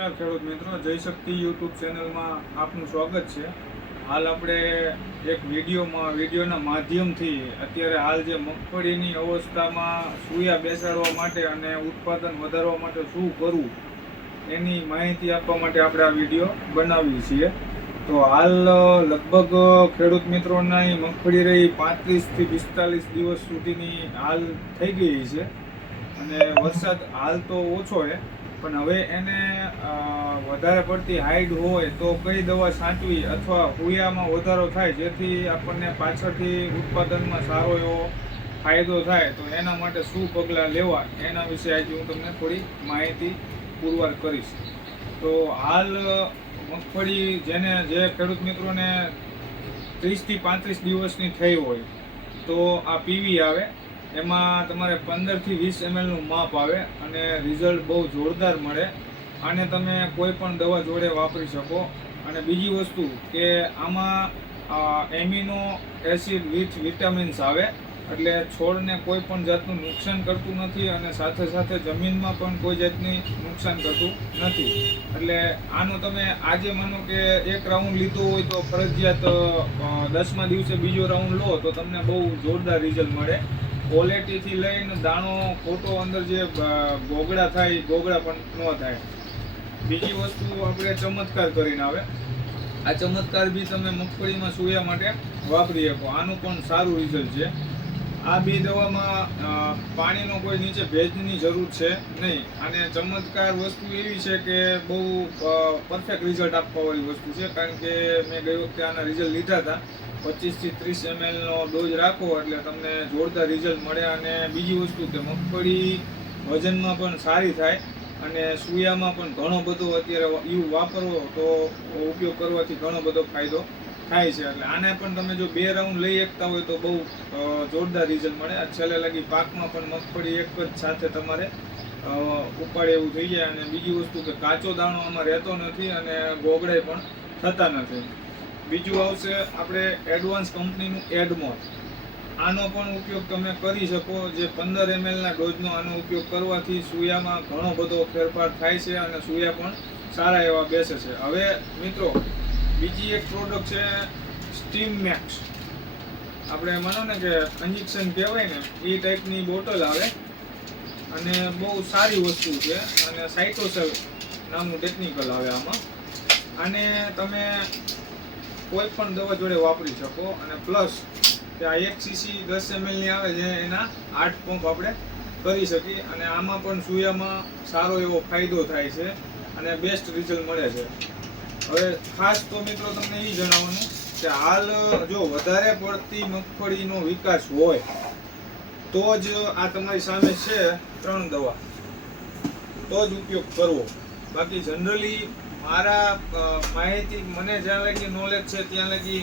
નમસ્કાર ખેડૂત મિત્રો. જય શક્તિ યુટ્યુબ ચેનલમાં આપનું સ્વાગત છે. હાલ આપણે એક વિડીયોમાં, વિડીયોના માધ્યમથી અત્યારે હાલ જે મગફળીની અવસ્થામાં સૂયા બેસાડવા માટે અને ઉત્પાદન વધારવા માટે શું કરવું એની માહિતી આપવા માટે આપણે આ વીડિયો બનાવીએ છીએ. તો હાલ લગભગ ખેડૂત મિત્રોની મગફળી રહી પાંત્રીસથી પિસ્તાલીસ દિવસ સુધીની હાલ થઈ ગઈ છે. અને વરસાદ હાલ તો ઓછો છે. પણ હવે એને વધારે પડતી હાઈડ હોય તો કઈ દવા સાચવી અથવા હુયામાં વધારો થાય જેથી આપણને પાછળથી ઉત્પાદનમાં સારો એવો ફાયદો થાય, તો એના માટે શું પગલાં લેવા એના વિશે આજે હું તમને થોડી માહિતી પુરવાર કરીશ. તો હાલ મગફળી જેને, જે ખેડૂત મિત્રોને ત્રીસથી પાંત્રીસ દિવસની થઈ હોય, તો આ પીવી આવે. એમાં તમારે પંદરથી વીસ એમએલનું માપ આવે અને રિઝલ્ટ બહુ જોરદાર મળે. આને તમે કોઈ પણ દવા જોડે વાપરી શકો. અને બીજી વસ્તુ કે આમાં એમિનો એસિડ વિથ વિટામિન્સ આવે. એટલે છોડને કોઈ પણ જાતનું નુકસાન કરતું નથી અને સાથે સાથે જમીનમાં પણ કોઈ જાતની નુકસાન કરતું નથી. એટલે આનો તમે આજે માનો કે એક રાઉન્ડ લીધો હોય તો ફરજિયાત દસમા દિવસે બીજો રાઉન્ડ લો તો તમને બહુ જોરદાર રિઝલ્ટ મળે. ક્વોલિટીથી લઈને દાણો ખોટો અંદર જે ગોગડા થાય ગોગડા પણ ન થાય. બીજી વસ્તુ આપણે ચમત્કાર કરીને આવે. આ ચમત્કાર બી તમે મગફળીમાં સૂયા માટે વાપરી શકો. આનું પણ સારું રિઝલ્ટ છે. આ બે દવામાં પાણીનો કોઈ નીચે ભેજની જરૂર છે નહીં. અને ચમત્કાર વસ્તુ એવી છે કે બહુ પરફેક્ટ રિઝલ્ટ આપવાવાળી વસ્તુ છે. કારણ કે મેં ગઈ વખતે આના રિઝલ્ટ લીધા હતા. પચીસથી ત્રીસ એમએલનો ડોઝ રાખો એટલે તમને જોરદાર રિઝલ્ટ મળે અને બીજી વસ્તુ કે મગફળી વજનમાં પણ સારી થાય અને સૂયામાં પણ ઘણો બધો અત્યારે યુ વાપરવો તો ઉપયોગ કરવાથી ઘણો બધો ફાયદો થાય છે એટલે આને પણ તમે જો બે રાઉન્ડ લઈ શકતા હોય તો બહુ જોરદાર રિઝલ્ટ મળે. આ છેલ્લે લગી પાકમાં પણ મગફળી એક જ સાથે તમારે ઉપાડે એવું થઈ જાય. અને બીજી વસ્તુ કે કાચો દાણો આમાં રહેતો નથી અને ગોગડાઈ પણ થતા નથી. બીજું આવશે આપણે એડવાન્સ કંપનીનું એડમોર આનો પણ ઉપયોગ તમે કરી શકો. જે પંદર એમએલના ડોઝનો આનો ઉપયોગ કરવાથી સૂયામાં ઘણો બધો ફેરફાર થાય છે અને સૂયા પણ સારા એવા બેસે છે. હવે મિત્રો બીજી એક પ્રોડક્ટ છે સ્ટીમ મેક્સ આપણે માનો ને કે ઇન્જેક્શન કહેવાય ને, એ ટાઈપની બોટલ આવે. અને બહુ સારી વસ્તુ છે. અને સાઇટોસેલ નામનું ટેકનિકલ આવે આમાં. અને તમે કોઈ પણ દવા જોડે વાપરી શકો. અને પ્લસ કે આ એક સીસી દસ એમએલની આવે છે, એના આઠ પંપ આપણે કરી શકીએ. અને આમાં પણ સૂયામાં સારો એવો ફાયદો થાય છે. અને બેસ્ટ રિઝલ્ટ મળે છે. હવે ખાસ તો મિત્રો તમને એ જણાવવાનું કે હાલ, જો વધારે પડતી મગફળીનો વિકાસ હોય, તો જ આ તમારી સામે છે ત્રણ દવા. તો જ ઉપયોગ કરવો. બાકી જનરલી મારા માહિતી મને જ્યાં લગી નોલેજ છે ત્યાં લગી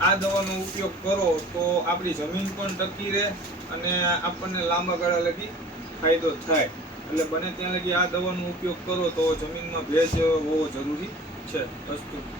આ દવાનો ઉપયોગ કરો તો આપણી જમીન પણ ટકી રહે અને આપણને લાંબા ગાળા લગી ફાયદો થાય. એટલે બને ત્યાં લગી આ દવાનો ઉપયોગ કરો તો જમીનમાં ભેજ હોવો જરૂરી છે, વસ્તુ.